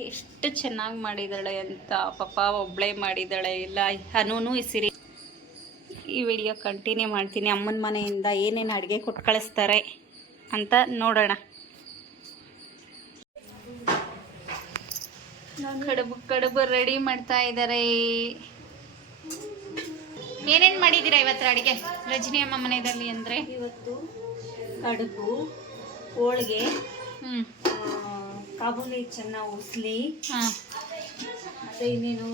ಎಷ್ಟು ಚೆನ್ನಾಗಿ ಮಾಡಿದಾಳೆ ಅಂತ ಪಾಪ ಒಬ್ಳೆ ಮಾಡಿದಾಳೆ. ಇಲ್ಲ ಅನೂನು ಸಿರಿ ಈ ವಿಡಿಯೋ ಕಂಟಿನ್ಯೂ ಮಾಡ್ತೀನಿ. ಅಮ್ಮನ ಮನೆಯಿಂದ ಏನೇನು ಅಡುಗೆ ಕೊಟ್ಟು ಕಳಿಸ್ತಾರೆ ಅಂತ ನೋಡೋಣ. ಕಡುಬು ರೆಡಿ ಮಾಡ್ತಾ ಇದ್ದಾರೆ. ಏನೇನು ಮಾಡಿದ್ದೀರಾ ಇವತ್ತು ಅಡುಗೆ ರಜನಿ ಅಮ್ಮ ಮನೆಯಲ್ಲಿ? ಅಂದರೆ ಇವತ್ತು ಕಡುಬು, ಹೋಳಿಗೆ, ಕಾಬೂಲಿ ಚೆನ್ನ ಉಸ್ಲಿ, ಮತ್ತೆ ಇನ್ನೇನು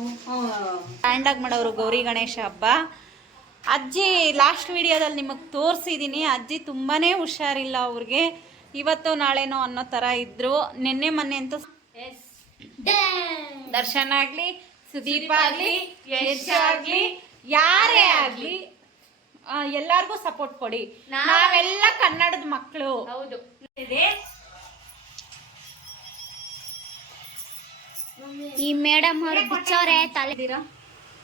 ಗ್ರ್ಯಾಂಡಾಗಿ ಮಾಡೋರು ಗೌರಿ ಗಣೇಶ ಹಬ್ಬ. ಅಜ್ಜಿ ಲಾಸ್ಟ್ ವಿಡಿಯೋದಲ್ಲಿ ನಿಮಗೆ ತೋರಿಸಿದ್ದೀನಿ. ಅಜ್ಜಿ ತುಂಬಾ ಹುಷಾರಿಲ್ಲ ಅವ್ರಿಗೆ. ಇವತ್ತು ನಾಳೆನೋ ಅನ್ನೋ ಥರ ಇದ್ರು. ನಿನ್ನೆ ಮೊನ್ನೆ ಅಂತೂ ದರ್ಶನ ಆಗಲಿ, ಸುದೀಪ್ ಆಗಲಿ, ಯಶ್ ಆಗಲಿ, ಯಾರೇ ಆಗಲಿ ಎಲ್ಲರಿಗೂ ಸಪೋರ್ಟ್ ಕೊಡಿ. ನಾವೆಲ್ಲ ಕನ್ನಡದ ಮಕ್ಕಳು. ಹೌದು. ಈ ಮೇಡಮ್ ಅವರು ಬಿಚ್ಚೋರೆ ತಲೆದಿರಾ.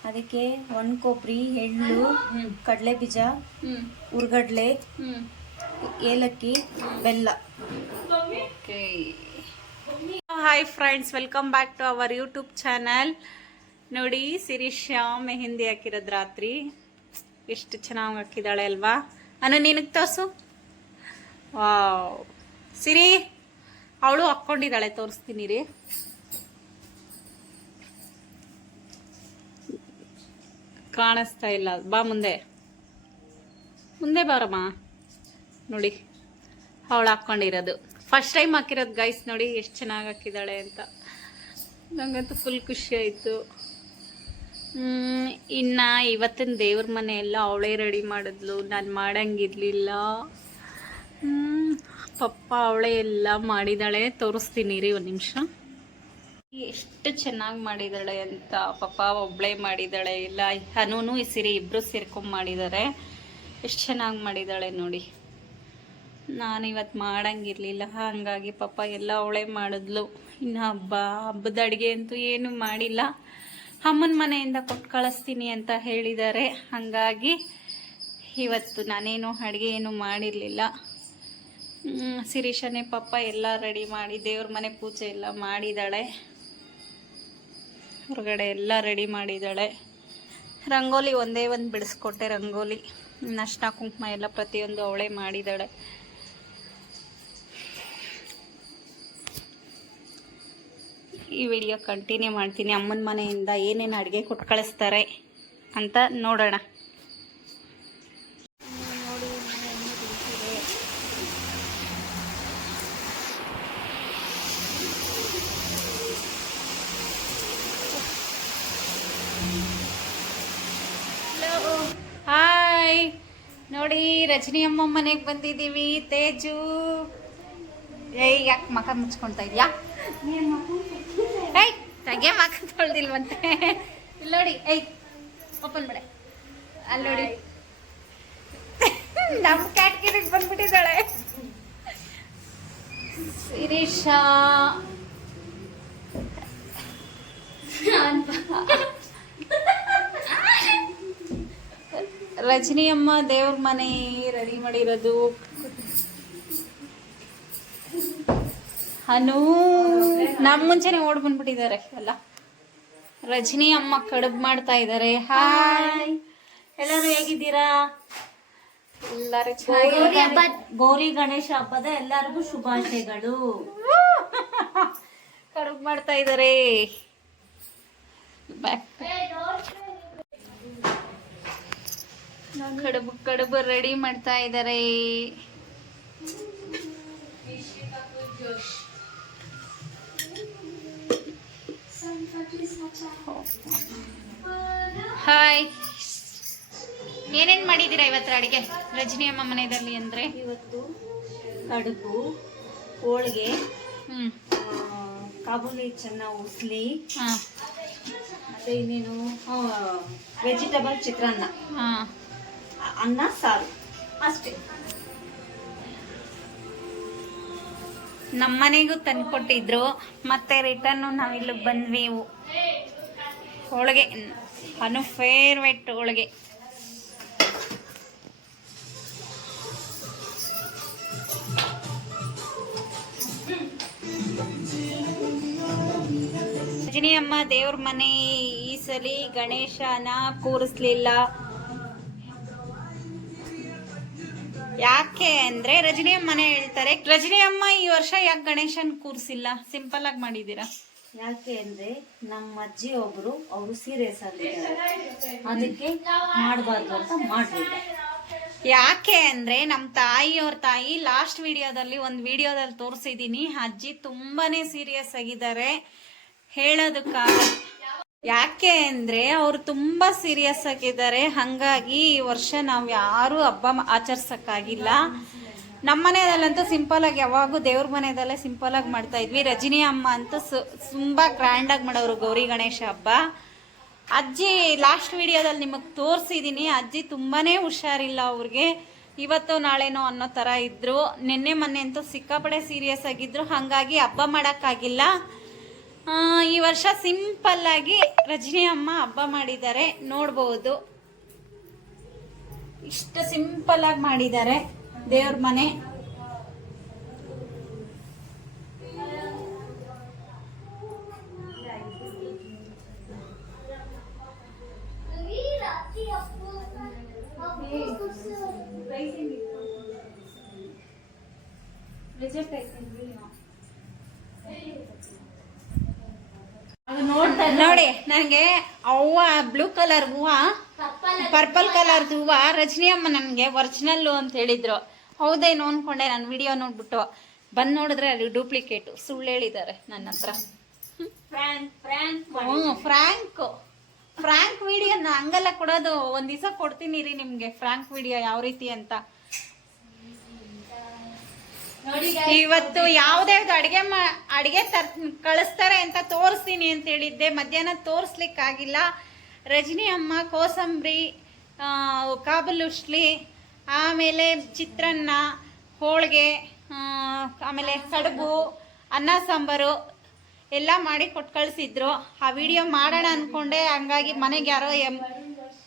ಅದಕ್ಕೆ ಒಣ ಕೊಬ್ಬರಿ, ಎಳ್ಳು, ಕಡಲೆ ಬೀಜ, ಹುರ್ಗಡ್ಲೆ, ಏಲಕ್ಕಿ, ಬೆಲ್ಲ. Hi friends, welcome back to our YouTube channel. ನೋಡಿ, ಶಿರೀಷಾ ಮೆಹಂದಿ ಹಾಕಿರೋದು ರಾತ್ರಿ. ಎಷ್ಟು ಚೆನ್ನಾಗಿ ಹಾಕಿದ್ದಾಳೆ ಅಲ್ವಾ? ಅನು ನಿನಗೆ ತೋರಿಸು. ವಾವ್, ಸಿರಿ ಅವಳು ಹಾಕ್ಕೊಂಡಿದ್ದಾಳೆ, ತೋರಿಸ್ತೀನಿ ರೀ. ಕಾಣಿಸ್ತಾ ಇಲ್ಲ, ಬಾ ಮುಂದೆ ಬಾರಮ್ಮ. ನೋಡಿ, ಅವಳು ಹಾಕ್ಕೊಂಡಿರೋದು ಫಸ್ಟ್ ಟೈಮ್ ಹಾಕಿರೋದು ಗೈಸ್. ನೋಡಿ ಎಷ್ಟು ಚೆನ್ನಾಗಿ ಹಾಕಿದ್ದಾಳೆ ಅಂತ. ನನಗಂತೂ ಫುಲ್ ಖುಷಿ ಆಯಿತು. ಇನ್ನು ಇವತ್ತಿನ ದೇವ್ರ ಮನೆ ಎಲ್ಲ ಅವಳೇ ರೆಡಿ ಮಾಡಿದ್ಲು, ನಾನು ಮಾಡಂಗಿರಲಿಲ್ಲ. ಪಪ್ಪ ಅವಳೇ ಎಲ್ಲ ಮಾಡಿದ್ದಾಳೆ. ತೋರಿಸ್ತೀನಿ ರೀ ಒಂದು ನಿಮಿಷ. ಎಷ್ಟು ಚೆನ್ನಾಗಿ ಮಾಡಿದ್ದಾಳೆ ಅಂತ ಪಾಪ ಒಬ್ಳೆ ಮಾಡಿದ್ದಾಳೆ. ಇಲ್ಲ ಅನೂನು ಸಿರಿ ಇಬ್ಬರು ಸೇರ್ಕೊಂಡು ಮಾಡಿದ್ದಾರೆ. ಎಷ್ಟು ಚೆನ್ನಾಗಿ ಮಾಡಿದ್ದಾಳೆ ನೋಡಿ. ನಾನಿವತ್ತು ಮಾಡಂಗಿರಲಿಲ್ಲ, ಹಾಗಾಗಿ ಪಾಪ ಎಲ್ಲ ಅವಳೇ ಮಾಡಿದ್ಲು. ಇನ್ನು ಹಬ್ಬದ ಅಡುಗೆ ಅಂತೂ ಏನೂ ಮಾಡಿಲ್ಲ. ಅಮ್ಮನ ಮನೆಯಿಂದ ಕೊಟ್ಟು ಕಳಿಸ್ತೀನಿ ಅಂತ ಹೇಳಿದ್ದಾರೆ. ಹಾಗಾಗಿ ಇವತ್ತು ನಾನೇನು ಅಡುಗೆ ಏನು ಮಾಡಿರಲಿಲ್ಲ. ಶಿರೀಷನೇ ಪಾಪ ಎಲ್ಲ ರೆಡಿ ಮಾಡಿ ದೇವ್ರ ಮನೆ ಪೂಜೆ ಎಲ್ಲ ಮಾಡಿದ್ದಾಳೆ. ಹೊರಗಡೆ ಎಲ್ಲ ರೆಡಿ ಮಾಡಿದ್ದಾಳೆ. ರಂಗೋಲಿ ಒಂದೇ ಒಂದು ಬಿಡಿಸ್ಕೊಟ್ಟೆ. ರಂಗೋಲಿ, ಅರ್ಶಿನ ಕುಂಕುಮ ಎಲ್ಲ ಪ್ರತಿಯೊಂದು ಅವಳೇ ಮಾಡಿದ್ದಾಳೆ. ಈ ವಿಡಿಯೋ ಕಂಟಿನ್ಯೂ ಮಾಡ್ತೀನಿ. ಅಮ್ಮನ ಮನೆಯಿಂದ ಏನೇನು ಅಡುಗೆ ಕೊಟ್ಟು ಕಳಿಸ್ತಾರೆ ಅಂತ ನೋಡೋಣ. ಹಾಯ್, ನೋಡಿ ರಜನಿ ಅಮ್ಮ ಮನೆಗೆ ಬಂದಿದ್ದೀವಿ. ತೇಜು, ಏಯ್ ಯಾಕೆ ಮಕ ಮುಚ್ಕೊಳ್ತಾ ಇದೆಯಾ? ಏಯ್ ತಗೆ ಮಕ ತೊಳ್ದಿಲ್ವಂತೆ. ಇಲ್ಲಿ ನೋಡಿ, ಏಯ್ ಓಪನ್ ಮಾಡೆ. ಅಲ್ಲಿ ನೋಡಿ, ನಮ್ಮ ಕ್ಯಾಟ್ಗಿರಿಗೆ ಬಂದ್ಬಿಟ್ಟಿದ್ದಾಳೆ ಶಿರೀಷಾ. ರಜನಿ ಅಮ್ಮ ದೇವ್ರ ಮನೆ ರೆಡಿ ಮಾಡಿರೋದು. ಅನು ನಮ್ಮ ಮುಂಚೆನೆ ಓಡ್ ಬಂದ್ಬಿಟ್ಟಿದ್ದಾರೆ ಎಲ್ಲ. ರಜನಿ ಅಮ್ಮ ಕಡುಬು ಮಾಡ್ತಾ ಇದ್ದಾರೆ. ಹಾಯ್, ಎಲ್ಲರೂ ಹೇಗಿದ್ದೀರಾ? ಎಲ್ಲರೂ ಗೌರಿ ಗಣೇಶ ಹಬ್ಬದ ಎಲ್ಲರಿಗೂ ಶುಭಾಶಯಗಳು. ಕಡುಬು ಮಾಡ್ತಾ ಇದ್ದಾರೆ. ಕಡುಬು ರೆಡಿ ಮಾಡ್ತಾ ಇದ್ದಾರೆ. ಹಾಯ್, ಏನೇನು ಮಾಡಿದ್ದೀರಾ ಇವತ್ತು ಅಡುಗೆ ರಜನಿ ಅಮ್ಮ ಮನೆಯಲ್ಲಿ? ಅಂದರೆ ಇವತ್ತು ಕಡುಬು, ಹೋಳಿಗೆ, ಕಾಬೂಲಿ ಚೆನ್ನ ಉಸ್ಲಿ, ಮತ್ತೆ ಇನ್ನೇನು ವೆಜಿಟೇಬಲ್ ಚಿತ್ರಾನ್ನ, ಅನ್ನ ಸಾರು ಅಷ್ಟೇ. ನಮ್ಮನೆಗೂ ತಂದುಕೊಟ್ಟಿದ್ರು, ಮತ್ತೆ ರಿಟರ್ನು ನಾವಿಲ್ಲಿಗೆ ಬಂದ್ವಿ. ಹೋಳಿಗೆ, ಅನು ಫೇವ್ರೆಟ್ ಹೋಳಿಗೆ. ರಜನಿ ಅಮ್ಮ ದೇವ್ರ ಮನೆ ಈ ಸಲ ಗಣೇಶನ ಕೂರಿಸ್ಲಿಲ್ಲ. ಯಾಕೆ ಅಂದ್ರೆ ರಜನಿ ಅಮ್ಮನೇ ಹೇಳ್ತಾರೆ. ರಜನಿ ಅಮ್ಮ ಈ ವರ್ಷ ಯಾಕೆ ಗಣೇಶನ್ ಕೂರಿಸಿಲ್ಲ, ಸಿಂಪಲ್ ಆಗಿ ಮಾಡಿದೀರಾ? ಯಾಕೆ ಅಂದ್ರೆ ನಮ್ಮ ಅಜ್ಜಿ ಒಬ್ರು ಅವರು ಸೀರಿಯಸ್ ಆಗಿದ್ದಾರೆ, ಅದಕ್ಕೆ ಮಾಡಬಾರ್ದು ಅಂತ ಮಾಡ್ಲಿಲ್ಲ. ಯಾಕೆ ಅಂದ್ರೆ ನಮ್ಮ ತಾಯಿಯವ್ರ ತಾಯಿ ಲಾಸ್ಟ್ ವಿಡಿಯೋದಲ್ಲಿ ಒಂದು ವಿಡಿಯೋದಲ್ಲಿ ತೋರಿಸಿದೀನಿ, ಅಜ್ಜಿ ತುಂಬಾನೇ ಸೀರಿಯಸ್ ಆಗಿದ್ದಾರೆ, ಹೇಳೋದಕ್ಕಾಗ. ಯಾಕೆ ಅಂದ್ರೆ ಅವ್ರು ತುಂಬಾ ಸೀರಿಯಸ್ ಆಗಿದ್ದಾರೆ, ಹಂಗಾಗಿ ಈ ವರ್ಷ ನಾವು ಯಾರು ಹಬ್ಬ ಆಚರಿಸಕ್ಕಾಗಿಲ್ಲ. ನಮ್ಮ ಮನೆಯಲ್ಲಂತೂ ಸಿಂಪಲ್ ಆಗಿ ಯಾವಾಗೂ ದೇವ್ರ ಮನೆಯದಲ್ಲೇ ಸಿಂಪಲ್ ಆಗಿ ಮಾಡ್ತಾ ಇದ್ವಿ. ರಜನಿ ಅಮ್ಮ ಅಂತೂ ತುಂಬಾ ಗ್ರ್ಯಾಂಡ್ ಆಗಿ ಮಾಡೋರು ಗೌರಿ ಗಣೇಶ ಹಬ್ಬ. ಅಜ್ಜಿ ಲಾಸ್ಟ್ ವಿಡಿಯೋದಲ್ಲಿ ನಿಮಗೆ ತೋರಿಸಿದೀನಿ, ಅಜ್ಜಿ ತುಂಬಾನೇ ಹುಷಾರಿಲ್ಲ ಅವ್ರಿಗೆ, ಇವತ್ತು ನಾಳೆನೋ ಅನ್ನೋ ಥರ ಇದ್ರು. ನಿನ್ನೆ ಮೊನ್ನೆ ಅಂತೂ ಸಿಕ್ಕಾಪಡೆ ಸೀರಿಯಸ್ ಆಗಿದ್ರು, ಹಾಗಾಗಿ ಹಬ್ಬ ಮಾಡೋಕ್ಕಾಗಿಲ್ಲ. ಈ ವರ್ಷ ಸಿಂಪಲ್ ಆಗಿ ರಜನಿ ಅಮ್ಮ ಹಬ್ಬ ಮಾಡಿದ್ದಾರೆ, ನೋಡ್ಬೋದು. ಇಷ್ಟು ಸಿಂಪಲ್ ಆಗಿ ಮಾಡಿದ್ದಾರೆ ದೇವ್ರ ಮನೆ. ನೋಡಿ ನನಗೆ ಅವ್ವ ಬ್ಲೂ ಕಲರ್ ಹೂವ, ಪರ್ಪಲ್ ಕಲರ್ ಹೂವ ರಜನಿ ಅಮ್ಮ ನನಗೆ ಒರಿಜಿನಲ್ಲು ಅಂತ ಹೇಳಿದ್ರು. ಹೌದೇನು ಅನ್ಕೊಂಡೆ ನಾನು ವಿಡಿಯೋ ನೋಡ್ಬಿಟ್ಟು. ಬಂದು ನೋಡಿದ್ರೆ ಅಲ್ಲಿ ಡೂಪ್ಲಿಕೇಟು, ಸುಳ್ಳು ಹೇಳಿದ್ದಾರೆ ನನ್ನ ಹತ್ರ. ಫ್ರಾಂಕ್ ವಿಡಿಯೋನ ಹಂಗಲ್ಲ ಕೊಡೋದು, ಒಂದ್ ದಿವಸ ಕೊಡ್ತೀನಿ ರೀ ನಿಮ್ಗೆ ಫ್ರಾಂಕ್ ವಿಡಿಯೋ ಯಾವ ರೀತಿ ಅಂತ. ಇವತ್ತು ಯಾವ್ದೇ ಅಡಿಗೆ ಕಳಿಸ್ತಾರೆ ಅಂತ ತೋರಿಸ್ತೀನಿ ಅಂತ ಹೇಳಿದ್ದೆ, ಮಧ್ಯಾಹ್ನ ತೋರಿಸ್ಲಿಕ್ಕಾಗಿಲ್ಲ. ರಜನಿ ಅಮ್ಮ ಕೋಸಂಬರಿ, ಕಾಬೂಲ್ ಉಸ್ಲಿ, ಆಮೇಲೆ ಚಿತ್ರಾನ್ನ, ಹೋಳಿಗೆ, ಆಮೇಲೆ ಕಡುಬು, ಅನ್ನ ಸಾಂಬಾರು ಎಲ್ಲ ಮಾಡಿ ಕೊಟ್ಟು ಕಳಿಸಿದ್ರು. ಆ ವಿಡಿಯೋ ಮಾಡೋಣ ಅಂದ್ಕೊಂಡೆ, ಹಂಗಾಗಿ ಮನೆಗೆ ಯಾರೋ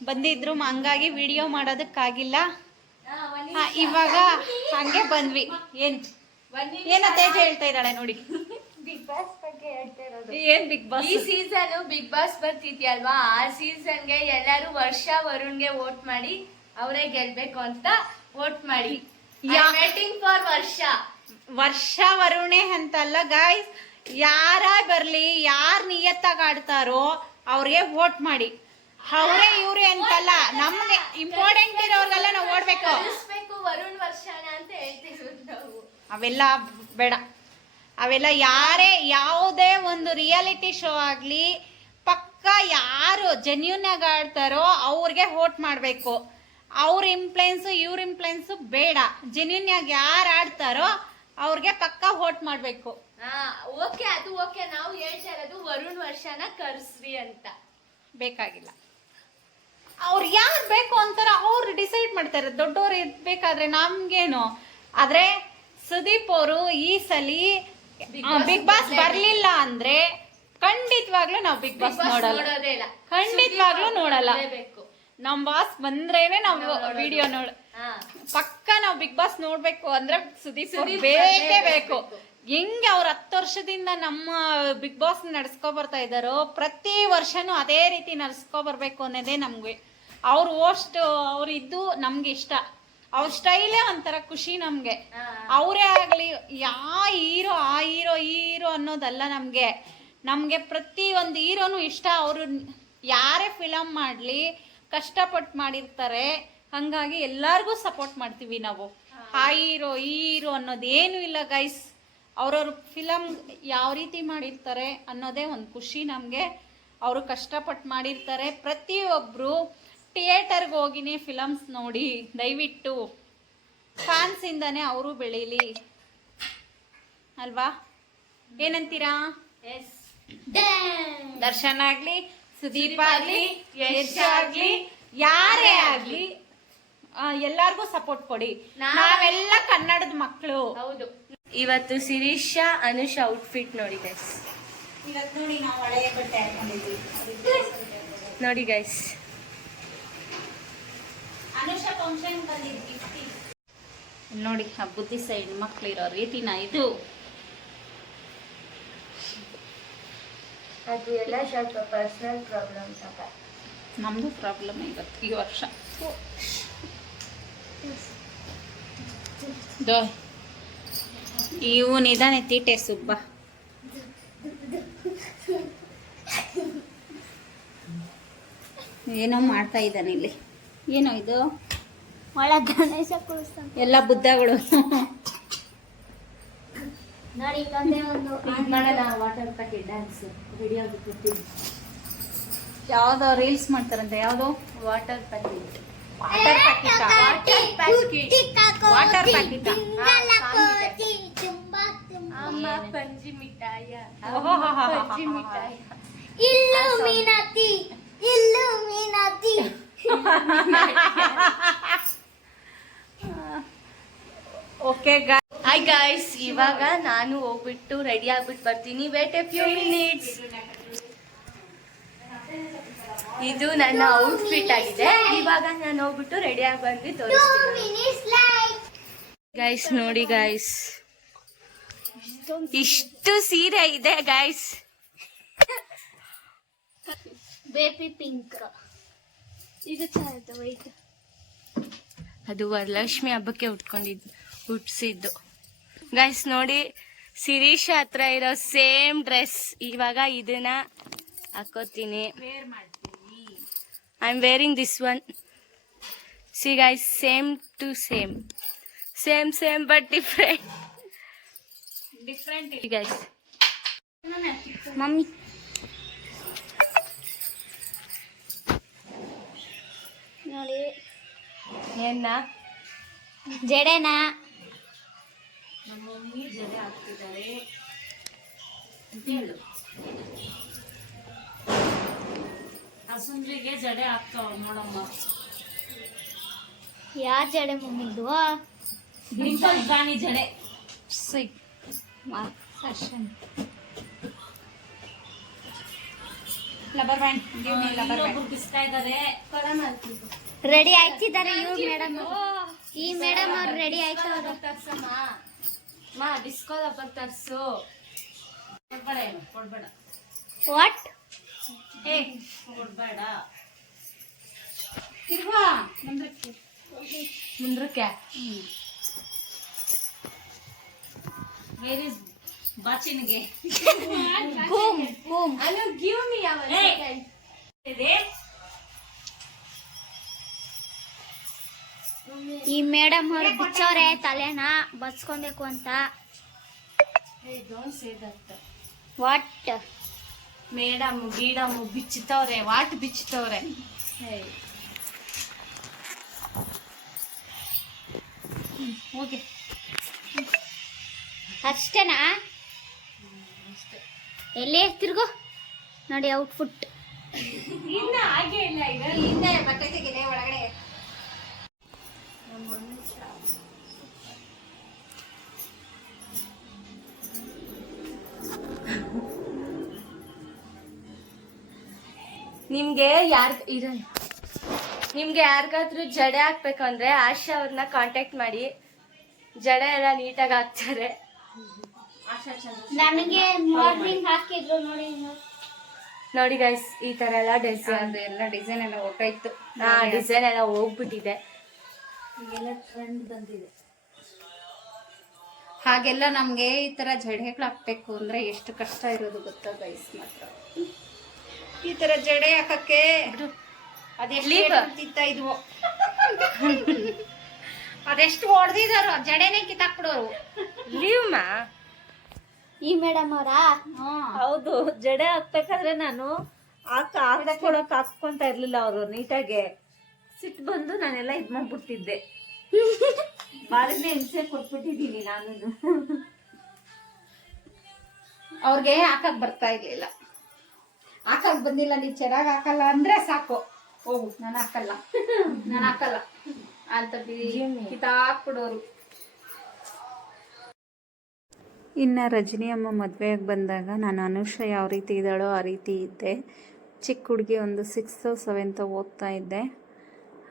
ಬಂದಿದ್ರು, ಹಂಗಾಗಿ ವಿಡಿಯೋ ಮಾಡೋದಕ್ಕಾಗಿಲ್ಲ. ಇವಾಗ ಹಂಗೆ ಬಂದ್ವಿ. ಏನೋ ತೇಜ ಹೇಳ್ತಾ ಇದ್ದಾಳೆ ನೋಡಿ. ಬಿಗ್ ಬಾಸ್ ಬಗ್ಗೆ ಹೇಳ್ತಾ ಇರೋದು. ಏನ್ ಬಿಗ್ ಬಾಸ್? ಈ ಸೀಸನ್ ಬಿಗ್ ಬಾಸ್ ಬರ್ತಿದ್ಯಲ್ವಾ, ಆ ಸೀಸನ್ಗೆ ಎಲ್ಲರೂ ವರುಣ್ಗೆ ವೋಟ್ ಮಾಡಿ ಅವರೇ ಗೆಲ್ಬೇಕು ಅಂತ ವೋಟ್ ಮಾಡಿ. ವೇಟಿಂಗ್ ಫಾರ್ ವರುಣೆ ಅಂತಲ್ಲ ಗಾಯ್ಸ್, ಯಾರ ಬರ್ಲಿ, ಯಾರ್ ನಿಯತ್ತಾಗ ಆಡ್ತಾರೋ ಅವ್ರಿಗೆ ವೋಟ್ ಮಾಡಿ. ಅವರೇ ಇವ್ರೆ ಅಂತಲ್ಲ, ನಮ್ಗೆ ಇಂಪಾರ್ಟೆಂಟ್ ಇರೋರ್ಗೆಲ್ಲ ನಾವು ಓಡ್ಬೇಕು. ವರುಣ್ ವರ್ಷಾನ ಅಂತ ಹೇಳ್ತಿದ್ರು ನಾವು. ಅವೆಲ್ಲ ಬೇಡ, ಅವೆಲ್ಲ ಯಾವುದೇ ಒಂದು ರಿಯಾಲಿಟಿ ಶೋ ಆಗಲಿ ಪಕ್ಕ ಯಾರು ಜೆನ್ಯೂನ್ ಆಗಿ ಆಡ್ತಾರೋ ಅವ್ರಿಗೆ ವೋಟ್ ಮಾಡಬೇಕು. ಅವ್ರ ಇಂಪ್ಲೈನ್ಸು ಇವ್ರ ಇಂಪ್ಲೈನ್ಸು ಬೇಡ. ಜೆನ್ಯೂನ್ ಆಗಿ ಯಾರು ಆಡ್ತಾರೋ ಅವ್ರಿಗೆ ಪಕ್ಕ ವೋಟ್ ಮಾಡಬೇಕು. ಓಕೆ, ಅದು ಓಕೆ. ನಾವು ಹೇಳ್ತಾ ಇರೋದು ವರುಣ್ ವರ್ಷಾನ ಕರ್ಸ್ರಿ ಅಂತ. ಬೇಕಾಗಿಲ್ಲ, ಅವ್ರು ಯಾರು ಬೇಕು ಅಂತಾರ ಅವ್ರು ಡಿಸೈಡ್ ಮಾಡ್ತಾರೆ. ದೊಡ್ಡವ್ರು ಇರ್ಬೇಕಾದ್ರೆ ನಮ್ಗೇನು. ಆದ್ರೆ ಸುದೀಪ್ ಅವರು ಈ ಸಲ ಬಿಗ್ ಬಾಸ್ ಬರ್ಲಿಲ್ಲ ಅಂದ್ರೆ ಖಂಡಿತವಾಗ್ಲೂ ನಾವು ಬಿಗ್ ಬಾಸ್ ನೋಡಲ್ಲ, ಖಂಡಿತವಾಗ್ಲೂ ನೋಡಲ್ಲ. ನಮ್ ಬಾಸ್ ಬಂದ್ರೇನೆ ನಾವು ವಿಡಿಯೋ ಪಕ್ಕ ನಾವು ಬಿಗ್ ಬಾಸ್ ನೋಡ್ಬೇಕು ಅಂದ್ರೆ ಸುದೀಪ್ ಬೇಕೇ ಬೇಕು. ಹೆಂಗೆ ಅವ್ರು 10 ವರ್ಷದಿಂದ ನಮ್ಮ ಬಿಗ್ ಬಾಸ್ ನಡ್ಸ್ಕೊ ಬರ್ತಾ ಇದ್ದಾರೋ, ಪ್ರತಿ ವರ್ಷನೂ ಅದೇ ರೀತಿ ನಡ್ಸ್ಕೊ ಬರ್ಬೇಕು ಅನ್ನೋದೇ ನಮ್ಗೆ. ಅವ್ರು ಹೋಸ್ಟ್ ಅವ್ರು ಇದ್ದು ನಮ್ಗೆ ಇಷ್ಟ, ಅವ್ರ ಸ್ಟೈಲೇ ಒಂಥರ ಖುಷಿ ನಮ್ಗೆ. ಅವರೇ ಆಗ್ಲಿ, ಹೀರೋ ಆ ಹೀರೋ ಈ ಹೀರೋ ಅನ್ನೋದಲ್ಲ ನಮ್ಗೆ ಪ್ರತಿ ಒಂದು ಹೀರೋನು ಇಷ್ಟ. ಅವರು ಯಾರೇ ಫಿಲಮ್ ಮಾಡ್ಲಿ ಕಷ್ಟಪಟ್ಟು ಮಾಡಿರ್ತಾರೆ, ಹಂಗಾಗಿ ಎಲ್ಲಾರ್ಗೂ ಸಪೋರ್ಟ್ ಮಾಡ್ತೀವಿ ನಾವು. ಆ ಹೀರೋ ಈ ಹೀರೋ ಅನ್ನೋದೇನು ಇಲ್ಲ ಗೈಸ್. ಅವ್ರವ್ರ ಫಿಲಮ್ ಯಾವ ರೀತಿ ಮಾಡಿರ್ತಾರೆ ಅನ್ನೋದೇ ಒಂದು ಖುಷಿ ನಮಗೆ. ಅವರು ಕಷ್ಟಪಟ್ಟು ಮಾಡಿರ್ತಾರೆ. ಪ್ರತಿಯೊಬ್ಬರು ಥಿಯೇಟರ್ಗೆ ಹೋಗಿನೇ ಫಿಲಮ್ಸ್ ನೋಡಿ, ದಯವಿಟ್ಟು ಫ್ಯಾನ್ಸಿಂದಾನೇ ಅವರು ಬೆಳೀಲಿ ಅಲ್ವಾ, ಏನಂತೀರಾ? ದರ್ಶನ್ ಆಗ್ಲಿ, ಸುದೀಪ್ ಆಗ್ಲಿ, ಯಶ್ ಆಗ್ಲಿ, ಯಾರೇ ಆಗ್ಲಿ ಎಲ್ಲಾರ್ಗೂ ಸಪೋರ್ಟ್ ಕೊಡಿ. ನಾವೆಲ್ಲ ಕನ್ನಡದ ಮಕ್ಕಳು. ಹೌದು. ಇವತ್ತು ಶಿರೀಷಾ ಅನುಷ್ ಔಟ್ಫಿಟ್ ನೋಡಿ ಗೈಸ್. ಇವತ್ತು ನೋಡಿ ನಾವು ಹಳೆಯ ಬಟ್ಟೆ ಹಾಕೊಂಡಿದ್ವಿ ನೋಡಿ ಗೈಸ್. ಅನುಷಾ ಫಂಕ್ಷನ್ ಬಂದಿದ್ವಿ ನೋಡಿ. ಆ ಬುದ್ಧಿ ಸೈಡ್ ಮಕ್ಳು ಇರೋ ರೀತಿನ ಇದು. ಅದು ಎಲ್ಲ ಸ್ವಲ್ಪ ಪರ್ಸನಲ್ ಪ್ರಾಬ್ಲಮ್ಸ್ ಅಪ್ಪ. ನಮ್ಮದು ಪ್ರಾಬ್ಲಮ್ ಇವತ್ತು ಈ ವರ್ಷ. ಇವನಿದಾನೆ ತೀಟೆ ಸುಬ್ಬ. ಏನೋ ಮಾಡ್ತಾ ಇದ್ದಾನೆ ಇಲ್ಲಿ. ಏನೋ ಇದು ಒಳಗೆ ಗಣೇಶ ಕೂರಿಸ್ತಾನೆ. ಎಲ್ಲ ಬುದ್ಧಗಳು. ನೋಡಿ ಇಲ್ಲೊಂದೇ ಒಂದು ವಾಟರ್ ಪ್ಯಾಕೆಟ್ ಡ್ಯಾನ್ಸ್ ರೆಡಿ ಆಗಿರ್ತೀವಿ. ಯಾವುದೋ ರೀಲ್ಸ್ ಮಾಡ್ತಾರಂತೆ. ಯಾವುದೋ water packet. Water packet. Water packet. ಅಮ್ಮ ಪಂಜಿ ಮಿಠಾಯ. ಪಂಜಿ ಮಿಠಾಯ. ಇಲ್ಲು ಮೀನಾತಿ, ಇಲ್ಲು ಮೀನಾತಿ. ಓಕೆ ಹಾಯ್ ಗಾಯ್ಸ್, ಇವಾಗ ನಾನು ಹೋಗ್ಬಿಟ್ಟು ರೆಡಿ ಆಗ್ಬಿಟ್ಟು ಬರ್ತೀನಿ. Wait a few minutes. ಇದು ನನ್ನ ಔಟ್ಫಿಟ್ ಆಗಿದೆ. ಇವಾಗ ನಾನು ಹೋಗ್ಬಿಟ್ಟು ರೆಡಿ ಆಗಿ ಬಂದು ತೋರಿಸ್ತೀನಿ. ಗೈಸ್ ನೋಡಿ ಗೈಸ್, ಇಷ್ಟು ಸೀರೆ ಇದೆ ಗೈಸ್. Baby pink. ಇದು ಚೆನ್ನಾಗಿದೆ ವೈಟ್. ಅದು ವರಲಕ್ಷ್ಮಿ ಹಬ್ಬಕ್ಕೆ ಉಟ್ಸಿದ್ದು ಗೈಸ್. ನೋಡಿ ಶಿರೀಶ್ ಹತ್ರ ಇರೋ ಸೇಮ್ ಡ್ರೆಸ್. ಇವಾಗ ಇದನ್ನ ಹಾಕೋತೀನಿ. I am wearing this one. See guys, same to same, same same but different guys. Mummy ನೋಡಿ ಏನ ಜಡೆನಾ ನಮ್ಮ ಮಮ್ಮಿ ಜಡೆ ಹಾಕ್ತಿದ್ದಾರೆ ಅಂತೇಳು. ಹಸುಂದ್ರಿಗೆ ಜಡೆ ಹಾಕ್ತಾವ ನೋಡಮ್ಮ. ಯಾವ ಜಡೆ ಮಮ್ಮಿದು? ಡಿಂಪಲ್ ರಾಣಿ ಜಡೆ. ಲಬರ್ ಬ್ಯಾಂಡ್. ಇನ್ನೊಬ್ರು ಬಿಸ್ತಾ ಇದ್ದಾರೆ. ರೆಡಿ ಆಯ್ತಿದ್ದಾರೆ ಇವ್ರು ಮೇಡಮ್. ಈ ಮೇಡಮ್ ಅವ್ರು ರೆಡಿ ಆಯ್ತವ್ರೆ. ಮಾ ಡಿಸ್ಕೋ ಲಬ್ಬರ್ ತರ್ಸು. ಕೊಡ್ಬೇಡ ವಾಟ್? ಕೊಡ್ಬೇಡ. ತಿರ್ವಾ ಮುಂದ್ರಕ್ಕೆ. ವೇರ್ ಇಸ್ ಬಾಚಿನ್ಗೆ? ಕೂಮ್ ಕೂಮ್. ಅನು ಗಿವ್ ಮಿ ಯಾವ ಈ ಮೇಡಮ್ ಅವ್ರು ಬಿಚ್ಚವ್ರೆ ತಲೆನ ಬಚ್ಕೊಬೇಕು ಅಂತ. Don't say that. What? Madam ಗೀಡಮ್ ಬಿಚ್ಚುತ್ತವ್ರೆ. ವಾಟ್ ಬಿಚ್ಚುತ್ತವ್ರೆ? ಓಕೆ ಅಷ್ಟೇನಾ? ಎಲ್ಲಿ ತಿರ್ಗೋ ನೋಡಿ ಔಟ್ಫುಟ್. ಇನ್ನ ಹಾಗೆ ಇಲ್ಲ. ಹಿಂದೆ ಬಟ್ಟೆ ತೆಗಿದೆ ಒಳಗಡೆ. ನಿಮ್ಗೆ ನಿಮ್ಗೆ ಯಾರಿಗಾದ್ರೂ ಜಡೆ ಹಾಕ್ಬೇಕಂದ್ರೆ ಆಶಾ ಅವ್ರನ್ನ ಕಾಂಟ್ಯಾಕ್ಟ್ ಮಾಡಿ. ಜಡೆ ಎಲ್ಲ ನೀಟಾಗಿ ಹಾಕ್ತಾರೆ. ನನಗೆ ಮಾರ್ನಿಂಗ್ ಹಾಕಿದ್ರು ನೋಡಿ. ನೋಡಿ ಗೈಸ್, ಈ ತರ ಎಲ್ಲ ಡಿಸೈನ್ ಎಲ್ಲ ಡಿಸೈನ್ ಎಲ್ಲ ಹೊರಟಾಯ್ತು. ಡಿಸೈನ್ ಎಲ್ಲ ಹೋಗ್ಬಿಟ್ಟಿದೆ. ಈಗೆಲ್ಲ ಟ್ರೆಂಡ್ ಬಂದಿದೆ. ಹಾಗೆಲ್ಲ ನಮ್ಗೆ ಈ ತರ ಜಡೆಗಳು ಹಾಕ್ಬೇಕು ಅಂದ್ರೆ ಎಷ್ಟು ಕಷ್ಟ ಇರೋದು ಗೊತ್ತಾ ಗೈಸ್. ಮಾತ್ರ ಈ ತರ ಜಡೆ ಹಾಕಕ್ಕೆ ಅದೆಷ್ಟು ಇದ್ವು, ಅದೆಷ್ಟು ಹೊಡೆದಿದಾರು. ಜಡೆನೇ ಕಿತ್ತಾಕ್ಬಿಡೋರು. ಲೀವ್ ಮಾ. ಈ ಮೇಡಮ್ ಅವರಾ? ಹೌದು, ಜಡೆ ಹಾಕ್ಬೇಕಾದ್ರೆ ನಾನು ಹಾಕ್ಕೊಂತ ಇರ್ಲಿಲ್ಲ. ಅವರು ನೀಟಾಗೆ ಸಿಟ್ಟು ಬಂದು ನಾನೆಲ್ಲ ಇದ್ ಮಾಡ್ಬಿಡ್ತಿದ್ದೆ. ಬಾರಿನೇ ಹಿಂಸೆ ಕೊಟ್ಬಿಟ್ಟಿದೀನಿ ನಾನು. ಅವ್ರಿಗೆ ಹಾಕಕ್ ಬರ್ತಾ ಇರ್ಲಿಲ್ಲ. ಹಾಕಕ್ ಬಂದಿಲ್ಲ, ನೀನ್ ಚೆನ್ನಾಗ್ ಹಾಕಲ್ಲ ಅಂದ್ರೆ ಸಾಕು, ಹೋಗು ನಾನು ಹಾಕಲ್ಲ ಅಂತ ಕಿತ್ತಾಕ್ಬಿಡೋರು. ಇನ್ನು ರಜನಿ ಅಮ್ಮ ಮದುವೆಯಾಗಿ ಬಂದಾಗ ನಾನು ಅನುಷಾ ಯಾವ ರೀತಿ ಇದ್ದಾಳೋ ಆ ರೀತಿ ಇದ್ದೆ. ಚಿಕ್ಕ ಹುಡುಗಿ ಒಂದು 6th 7th ಓದ್ತಾ ಇದ್ದೆ.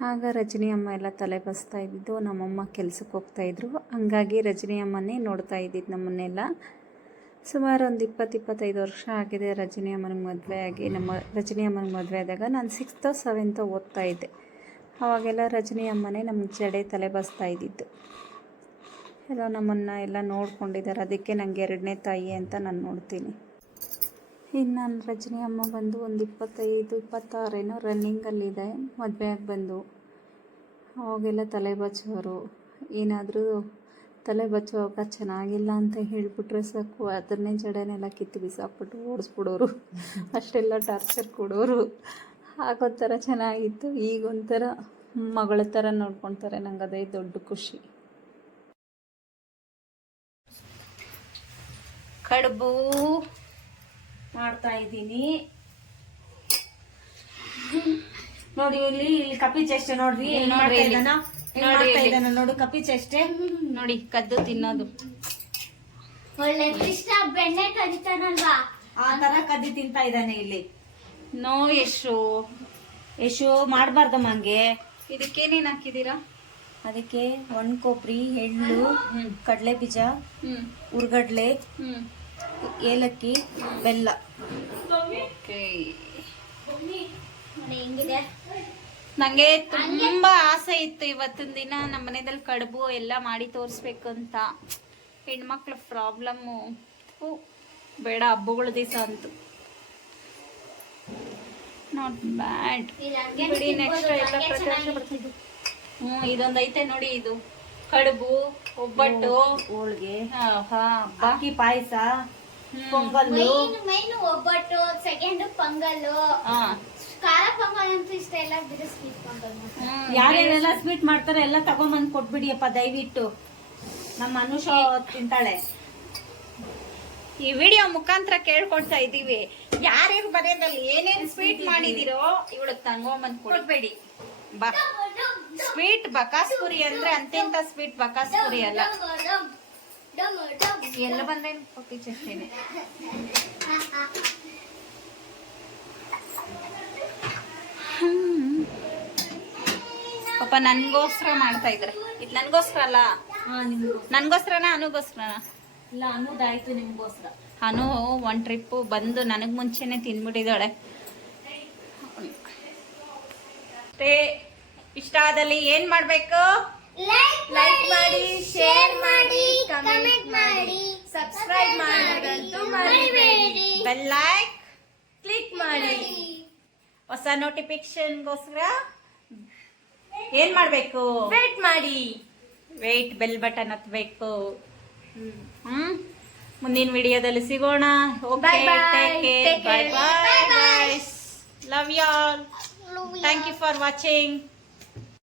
ಆಗ ರಜನಿ ಅಮ್ಮ ಎಲ್ಲ ತಲೆ ಬಸ್ತಾ ಇದ್ದಿದ್ದು. ನಮ್ಮಮ್ಮ ಕೆಲ್ಸಕ್ಕೆ ಹೋಗ್ತಾಯಿದ್ರು. ಹಂಗಾಗಿ ರಜನಿ ಅಮ್ಮನೇ ನೋಡ್ತಾ ಇದ್ದಿದ್ದು ನಮ್ಮನ್ನೆಲ್ಲ. ಸುಮಾರು ಒಂದು 20-25 ವರ್ಷ ಆಗಿದೆ ರಜನಿ ಅಮ್ಮನಿಗೆ ಮದುವೆ ಆಗಿ. ನಮ್ಮ ರಜನಿ ಅಮ್ಮನಿಗೆ ಮದುವೆ ಆದಾಗ ನಾನು 6th 7th ಓದ್ತಾ ಇದ್ದೆ. ಅವಾಗೆಲ್ಲ ರಜನಿ ಅಮ್ಮನೇ ನಮ್ಮ ಜಡೆ ತಲೆ ಬಸ್ತಾ ಇದ್ದಿದ್ದು. ಎಲ್ಲ ನಮ್ಮನ್ನು ಎಲ್ಲ ನೋಡ್ಕೊಂಡಿದ್ದಾರೆ. ಅದಕ್ಕೆ ನನಗೆ 2ನೇ ತಾಯಿ ಅಂತ ನಾನು ನೋಡ್ತೀನಿ. ಇನ್ನು ನನ್ನ ರಜನಿ ಅಮ್ಮ ಬಂದು ಒಂದು 25-26 ರನ್ನಿಂಗಲ್ಲಿದೆ. ಮದುವೆಯಾಗಿ ಬಂದು ಅವಾಗೆಲ್ಲ ತಲೆ ಬಚ್ಚೋರು. ಏನಾದರೂ ತಲೆ ಬಚ್ಚುವಾಗ ಚೆನ್ನಾಗಿಲ್ಲ ಅಂತ ಹೇಳಿಬಿಟ್ರೆ ಸಾಕು, ಅದನ್ನೇ ಜಡೆನೆಲ್ಲ ಕಿತ್ತು ಬಿಸಾಕ್ಬಿಟ್ಟು ಓಡಿಸ್ಬಿಡೋರು. ಅಷ್ಟೆಲ್ಲ ಟಾರ್ಚರ್ ಕೊಡೋರು. ಆಗೊಂಥರ ಚೆನ್ನಾಗಿತ್ತು. ಈಗೊಂಥರ ಮಗಳ ಥರ ನೋಡ್ಕೊತಾರೆ. ನಂಗೆ ಅದೇ ದೊಡ್ಡ ಖುಷಿ. ಕಡುಬು ಮಾಡ್ತಾ ಇದ್ದೀನಿ ನೋಡಿ. ಇಲ್ಲಿ ಕಪ್ಪಿ ಚೆಷ್ಟೆ ನೋಡ್ರಿ, ಇಲ್ಲಿ ನೋಡ್ರಿ, ಇಲ್ಲಿ. ಮಾಡ್ತಾ ಇದ್ದಾನ ನೋಡು ಕಪ್ಪಿ ಚೆಷ್ಟೆ. ನೋಡಿ ಕದ್ದು ತಿನ್ನೋದು. ಒಳ್ಳೆ ಕೃಷ್ಣ ಬೆಣ್ಣೆ ಕದಿತಾನಲ್ವಾ, ಆ ತರ ಕದ್ದಿ ತಿಂತಾ ಇದ್ದಾನೆ ಇಲ್ಲಿ. ನೋ ಯಶು ಮಾಡಬಾರ್ದಮ್ಮ ಹಂಗೆ. ಇದಕ್ಕೇನೇನು ಹಾಕಿದ್ದೀರಾ? ಅದಕ್ಕೆ ಒಣ ಕೊಬ್ಬರಿ, ಎಳ್ಳು, ಕಡಲೆ ಬೀಜ, ಉರ್ಗಡ್ಲೆ, ಏಲಕ್ಕಿ, ಬೆಲ್ಲ. ಓಕೆ. ಹೆಂಗಿದೆ? ನನಗೆ ತುಂಬಾ ಆಸೆ ಇತ್ತು ಇವತ್ತಿನ ದಿನ ನಮ್ಮ ಮನೆಯಲ್ಲಿ ಕಡುಬು ಎಲ್ಲ ಮಾಡಿ ತೋರಿಸ್ಬೇಕು ಅಂತ. ಹೆಣ್ಮಕ್ಳ ಪ್ರಾಬ್ಲಮ್ಮು ಬೇಡ, ಹಬ್ಬಗಳ ದಿವಸ ಅಂತೂ ನಾಟ್ ಬ್ಯಾಡ್. ಬಿಡಿ, ನೆಕ್ಸ್ಟ್ ಎಲ್ಲ ಪ್ರಚಾರ ಬರ್ತಿದ್ದು. ಇದೊಂದು ಐತೆ ನೋಡಿ, ಇದು ಕಡುಬು, ಒಬ್ಬಟ್ಟು, ಹೋಳ್ಗೆ, ಹಬ್ಬ, ಬಾಕಿ ಪಾಯಸ, ಪೊಂಗಲ್ಲು. ಮೈನ್ ಒಬ್ಬಟ್ಟು, ಸೆಕೆಂಡ್ ಪೊಂಗಲ್ಲು. ಖಾರ ಪೊಂಗಲ್ ಅಂತೂ ಇಷ್ಟ ಇಲ್ಲ, ಬಿಡಿ ಸ್ವೀಟ್ ಪೊಂಗಲ್. ಯಾರ್ಯಾರೆಲ್ಲ ಸ್ವೀಟ್ ಮಾಡ್ತಾರೆ ಎಲ್ಲ ತಗೊಂಬಂದ್ ಕೊಟ್ಬಿಡಿಯಪ್ಪ ದಯವಿಟ್ಟು. ನಮ್ಮ ಅನುಷ ತಿಂತಾಳೆ. ಈ ವಿಡಿಯೋ ಮುಖಾಂತರ ಕೇಳ್ಕೊಳ್ತಾ ಇದೀವಿ, ಯಾರ್ಯಾರು ಮನೆಯಲ್ಲಿ ಏನೇನ್ ಸ್ವೀಟ್ ಮಾಡಿದಿರೋ ಇವಳಗ್ ತಗೊಂಬಂದ್ ಕೊಡ್ಬೇಡಿ. ಸ್ವೀಟ್ ಬಕಾಸ್ಪುರಿ ಅಂದ್ರೆ ಅಂತೆಂತ ಸ್ವೀಟ್ ಬಕಾಸ್ಪುರಿ ಅಲ್ಲ. ಎಲ್ಲ ಬಂದೇನು ಪಪ್ಪಿ ಚಷ್ಟೇನೆ. ಪಾಪ ನನ್ಗೋಸ್ಕರ ಮಾಡ್ತಾ ಇದ್ರೆ. ಇದು ನನ್ಗೋಸ್ಕರ ಅಲ್ಲ, ನನ್ಗೋಸ್ಕರನ ಅನುಗೋಸ್ಕರನ? ಇಲ್ಲ, ಅನ್ನೋದಾಯ್ತು ನಿಮ್ಗೋಸ್ಕರ. ಅನು ಒಂದ್ ಟ್ರಿಪ್ ಬಂದು ನನಗ್ ಮುಂಚೆನೆ ತಿಂದ್ಬಿಟ್ಟಿದ್ದಾಳೆ. ಇಷ್ಟ ಆದಲ್ಲಿ ಏನ್ ಮಾಡ್ಬೇಕು? ಲೈಕ್ ಮಾಡಿ, ಶೇರ್ ಮಾಡಿ, ಕಮೆಂಟ್ ಮಾಡಿ, ಸಬ್ಸ್ಕ್ರೈಬ್ ಮಾಡೋದಂತೂ ಮರಿಬೇಡಿ. ಬೆಲ್ ಲೈಕ್ ಕ್ಲಿಕ್ ಮಾಡಿ. ಹೊಸ ನೋಟಿಫಿಕೇಶನ್ಗೋಸ್ಕರ ಏನ್ ಮಾಡ್ಬೇಕು? ವೇಟ್ ಮಾಡಿ. ವೇಟ್ ಬೆಲ್ ಬಟನ್ ಹತ್ಬೇಕು. ಮುಂದಿನ ವಿಡಿಯೋದಲ್ಲಿ ಸಿಗೋಣ. Bye bye. Take care. Bye bye guys. Love you all. Thank you for watching.